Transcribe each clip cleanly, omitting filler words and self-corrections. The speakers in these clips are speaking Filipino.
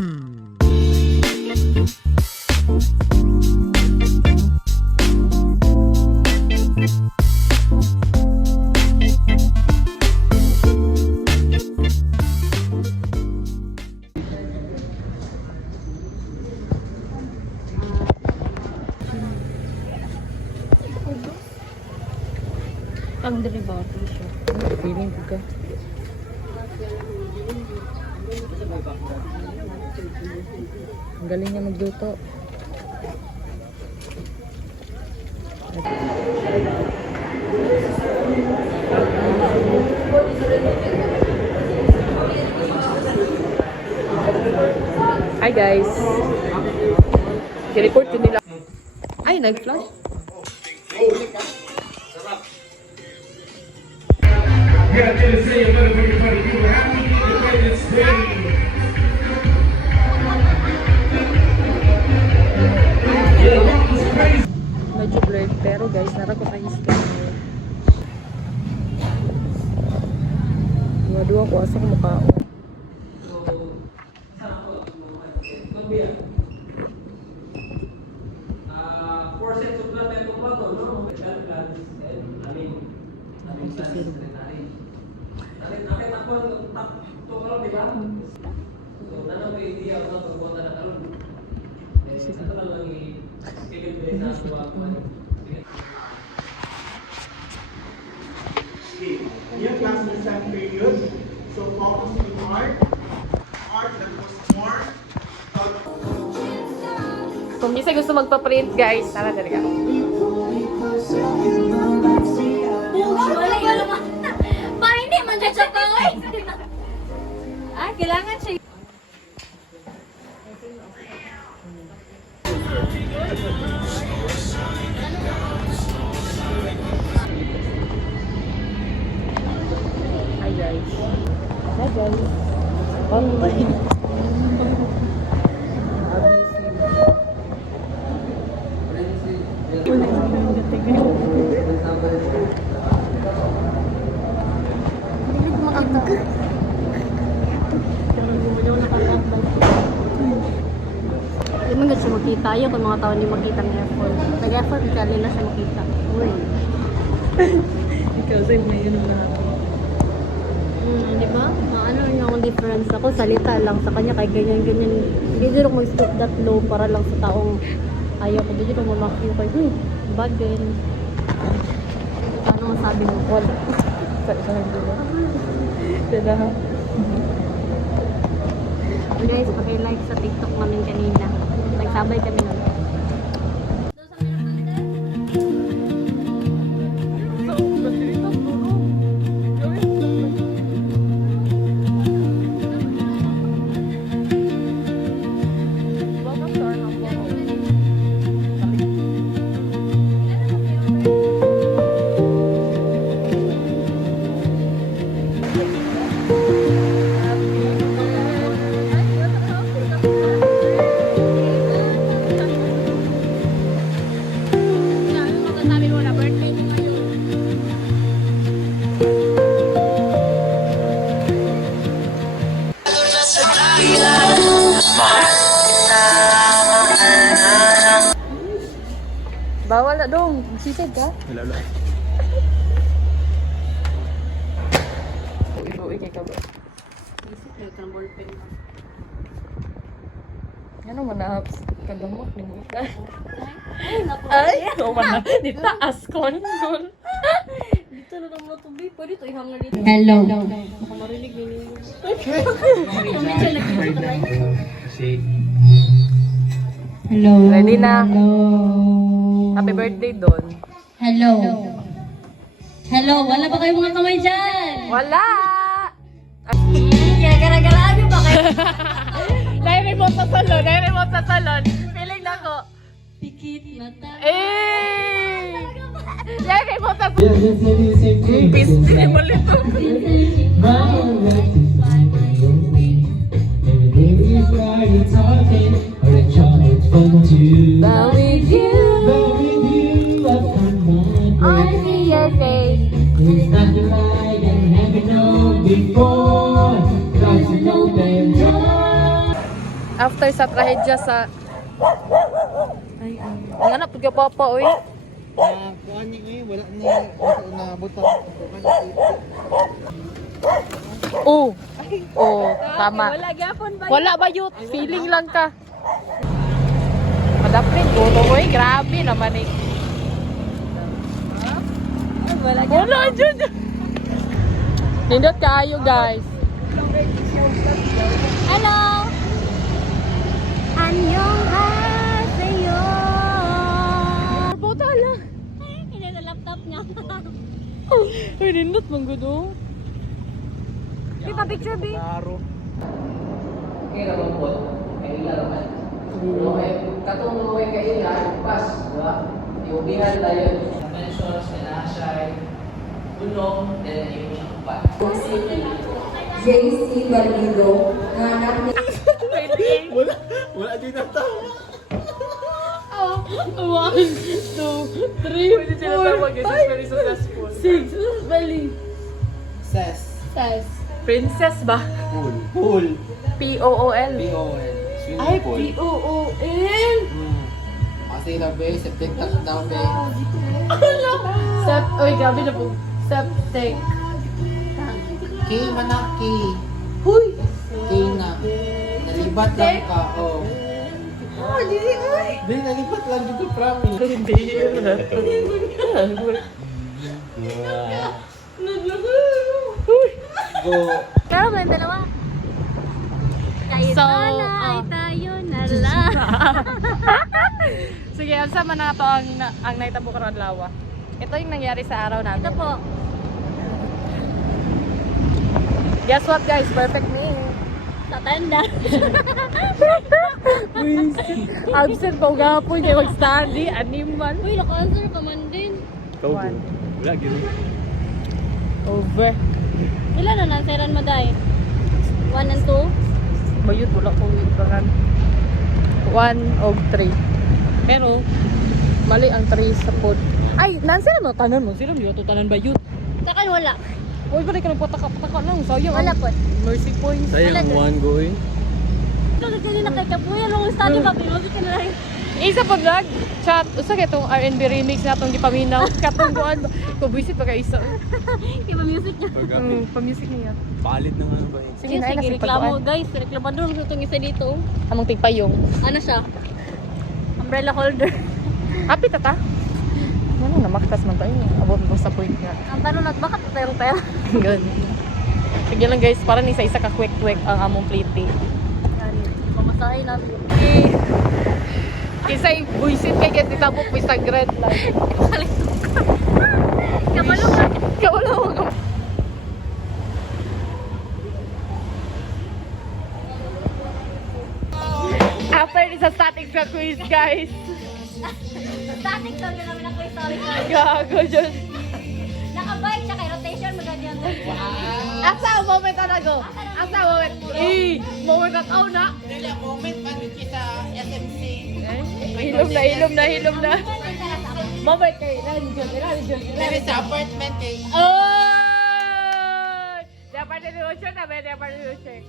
Ang derivado siya. Feeling ko ka. Ang galing niya magluto. Hi guys. I-report ko nila. Ay, nag-flash. Yeah, they say a little bit funny. You were happy to play this day. Medyo blurred pero guys, narako kayo scanner. Dua-dua ko asa ko mukha ko. Four sets of blood and tomato, no? Nakita ko takto ko, di ba? So, nanong may idea ako na pagbuota na karon. Ito lang ang i-celebrate na duwa ko. Your class is that period. So focus on art. Art that was more. Kung isa gusto magpa-print guys, tara talaga. Parang hindi man siya sa paway. Ah, kailangan siya. Hi guys. Hi guys. Online. Hindi man siya makita. Ayaw kung mga tao hindi makita ng effort. Nag-effort, kaya na siya makita. Uy. Ikaw sa'yo na yun ang lahat. Di ba? Ano yung difference ako? Salita lang sa kanya kay ganyan-ganyan. Hindi dito mag-stoop that low para lang sa taong ayaw ko. Dito mamaki ko kayo. Bad din. Ano masabi mo? Wala. Sa nagdula. Dada ha? Guys, paki-like sa TikTok namin kanina. Nagsabay kami nun. Bawal na dong. Magsisig ka? Hello. Ibu-ibu kay ka ba? Ano man na kagamot ni mo ka? Ay, ito man na. Di taas ko. Dito na lang natubi. Pwede ito ihang na dito. Hello. Baka marinig ninyo. Medyo nagkikita tayo. Hello. Ready na? Hello. Happy birthday, Don. Hello. Hello. Wala ba kayong mga kamay dyan? Wala! Kaya gara-garaan nyo ba kayo? Nai-remote sa salon. Nai-remote sa salon. Feeling na ko. Pikit mata. Eh! Nai-remote sa salon. Peace. Hindi mo lito. But with you, I see your face. It's not the light I never known before. Try to know better. After sa trahedya sa... Ay, ang anak, pagka papa, oy. Kuha niya wala na butang. Oh. Oh, tama. Wala gyapon ba? Wala ba yun? Feeling lang ka. Madapin, gulo ko eh. Grabe naman eh. Wala Wala dyan. Nindot kaayo guys. Hello! Annyeonghaseyo! Puta lang. Hindi na laptop niya. Ay, nindot mong gudo. Di pa picture, B? Kaya naman po, kaila naman. Okay, katong mga kaila, pas, di ba? Iubihan tayo. Mentions, menashay, uno, then yung siyang pat. JC Barnido, nga anak ni Wala din na tao. 1, 2, 3, 4, 5, 6. Bali. Ses. Ses. Princess ba? Pool. P-O-O-L. P-O-L. Ay, P-O-O-L. Kasi na be, septic tax daw be. Oy, grabe na po. Septic. K manaki. Huy! K na. Nalibat lang ka, oh. Di, nalibat lang dito, promise. Hindi yun. Go. Pero ba yung dalawa? Kahit So, ay tayo na lang. Sige, alsa man na to ang naitabo karon lawa. Ito yung nangyari sa araw namin. Ito po. Guess what guys? Perfect me. Tatanda. Absent pa gapon kay mag-study. Animal. Uy, naka-answer pa man din. One. Over. Ilan na nanseran mo, Day? 1 and 2? Bayot wala ko ibangan. 1 og 3. Pero mali ang 3 sa pod. Ay, nansa no tanan mo. Sila niyo to tanan bayot. Sakan wala. Uy, balik ka nagpataka-pataka lang. Sayang. Wala po. Mercy points. Wala Sayang dun. one go eh. Ito na dyan na kay Kapuya. Nung study pa, pinusik ka na lang. Isa pa vlog. Chat. Usa kay tong R&B remix na tong gipaminaw. Katungguan. Kubisit pa kay isa. Iba music niya. Pa-music niya. Palit na nga ba eh. Sige na, Sige, kasi reklamo pagkuan. guys. Reklamador ko itong isa dito. Among tigpayong. Ano siya? Umbrella holder. Happy tata. Ano na maktas man tayo. Abot mo sa point nga. Ang tanong na't bakit tayo? Good. Sige lang guys, para ni isa ka quick ang among plate. Pamasahin namin. Kisay buisit kay get itabok mi sa grad lang. Kabalo ka. Kawala ko. After this a static sa quiz guys. Static to, yun namin ako sorry. Gago dyan. Nakabike siya kay rotation, magandang. Asa ang moment na go? Asa ang moment? Moment na tao na. Moment man dito sa SMC. Hilom na. Moment kay Ranjun. Dito sa apartment kay. Oh! Dapat na nilusyon na, may dapat na nilusyon.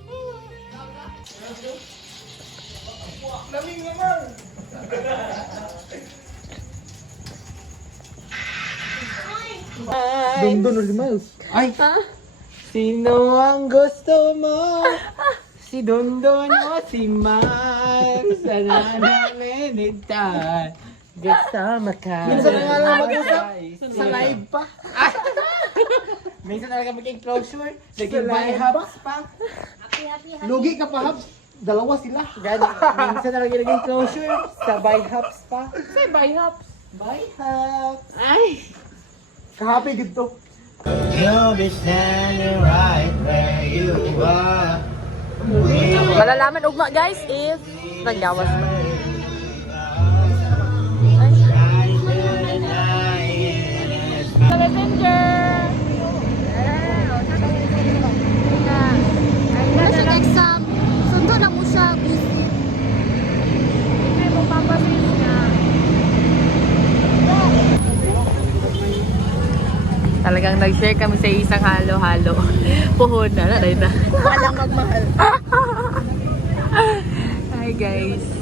Dondon or si Miles. Ay! Sino ang gusto mo? Si Dondon o si Miles? Sana namin ita. Kasama ka. Minsan na nga lang mag-usap. Sa live pa. Minsan na lang maging closure. Naging by hubs pa. Happy. Lugi ka pa hubs. Dalawa sila. Gani. Minsan na lang naging closure. Sa by hubs pa. Say bye, Hops. By hubs. Ay! Kahapi gito. You'll be standing right where you are. Malalaman ugma guys if nagyawas pa. Messenger! Ano siya exam? Sundo na mo siya. Hindi mo papasis niya. Talagang nag-share kami sa isang halo-halo. Puhon na, nanay na. Walang magmahal. Ay, guys.